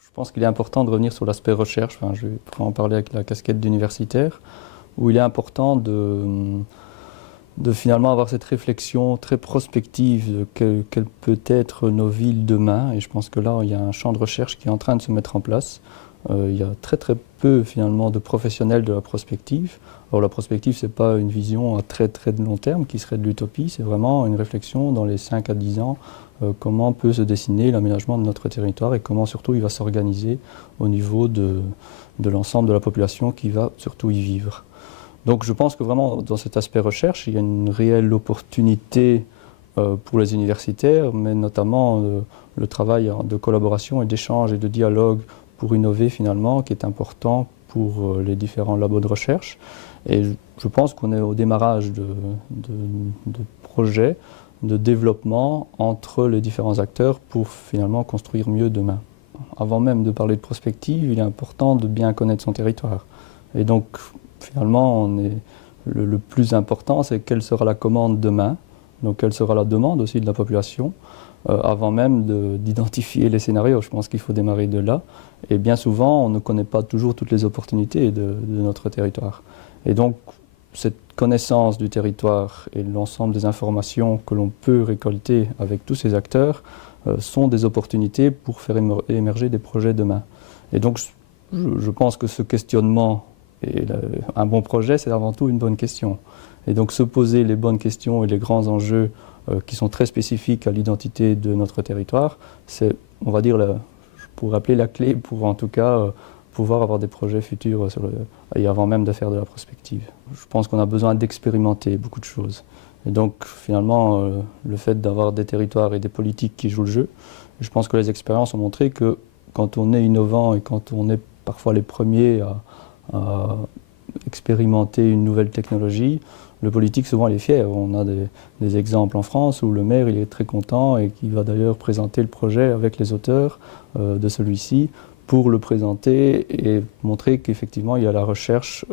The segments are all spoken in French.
Je pense qu'il est important de revenir sur l'aspect recherche. Enfin, je vais en parler avec la casquette d'universitaire, où il est important de finalement avoir cette réflexion très prospective de quelles peut être nos villes demain. Et je pense que là, il y a un champ de recherche qui est en train de se mettre en place. Il y a très très peu finalement de professionnels de la prospective. Alors la prospective, ce n'est pas une vision à très très long terme qui serait de l'utopie, c'est vraiment une réflexion dans les 5 à 10 ans, comment peut se dessiner l'aménagement de notre territoire et comment surtout il va s'organiser au niveau de l'ensemble de la population qui va surtout y vivre. Donc je pense que vraiment dans cet aspect recherche, il y a une réelle opportunité pour les universitaires, mais notamment le travail de collaboration et d'échange et de dialogue pour innover finalement, qui est important pour les différents labos de recherche. Et je pense qu'on est au démarrage de projets de développement entre les différents acteurs pour finalement construire mieux demain. Avant même de parler de prospective, il est important de bien connaître son territoire. Et donc finalement, le plus important, c'est quelle sera la commande demain, donc quelle sera la demande aussi de la population, avant même d'identifier les scénarios. Je pense qu'il faut démarrer de là. Et bien souvent, on ne connaît pas toujours toutes les opportunités de notre territoire. Et donc, cette connaissance du territoire et l'ensemble des informations que l'on peut récolter avec tous ces acteurs sont des opportunités pour faire émerger des projets demain. Et donc, je pense que ce questionnement et un bon projet, c'est avant tout une bonne question. Et donc se poser les bonnes questions et les grands enjeux qui sont très spécifiques à l'identité de notre territoire, c'est, on va dire, je pourrais appeler la clé pour en tout cas pouvoir avoir des projets futurs et avant même de faire de la prospective. Je pense qu'on a besoin d'expérimenter beaucoup de choses. Et donc finalement, le fait d'avoir des territoires et des politiques qui jouent le jeu, je pense que les expériences ont montré que quand on est innovant et quand on est parfois les premiers à expérimenter une nouvelle technologie, le politique souvent il est fier. On a des exemples en France où le maire il est très content et qui va d'ailleurs présenter le projet avec les auteurs de celui-ci pour le présenter et montrer qu'effectivement il y a la recherche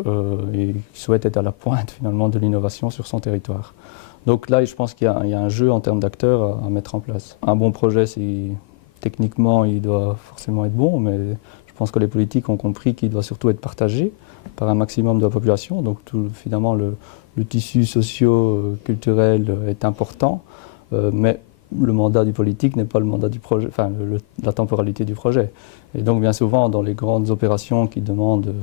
et qu'il souhaite être à la pointe finalement de l'innovation sur son territoire. Donc là je pense qu'il y a un jeu en termes d'acteurs à mettre en place. Un bon projet, techniquement il doit forcément être bon, mais je pense que les politiques ont compris qu'il doit surtout être partagé par un maximum de la population. Donc finalement, le tissu socio-culturel est important, mais le mandat du politique n'est pas le mandat du projet, enfin la temporalité du projet. Et donc bien souvent, dans les grandes opérations qui demandent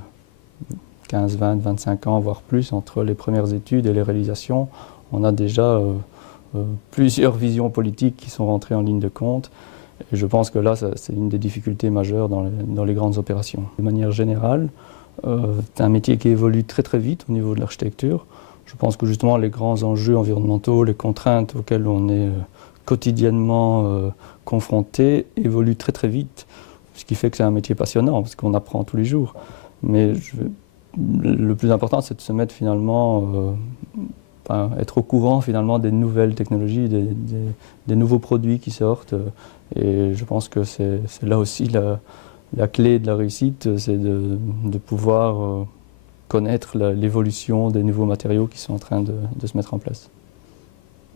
15, 20, 25 ans, voire plus, entre les premières études et les réalisations, on a déjà plusieurs visions politiques qui sont rentrées en ligne de compte. Et je pense que là, c'est une des difficultés majeures dans les grandes opérations. De manière générale, c'est un métier qui évolue très très vite au niveau de l'architecture. Je pense que justement les grands enjeux environnementaux, les contraintes auxquelles on est quotidiennement confronté évoluent très très vite. Ce qui fait que c'est un métier passionnant, parce qu'on apprend tous les jours. Mais le plus important, c'est de se mettre finalement être au courant finalement des nouvelles technologies, des nouveaux produits qui sortent. Et je pense que c'est là aussi la clé de la réussite, c'est de pouvoir connaître l'évolution des nouveaux matériaux qui sont en train de se mettre en place.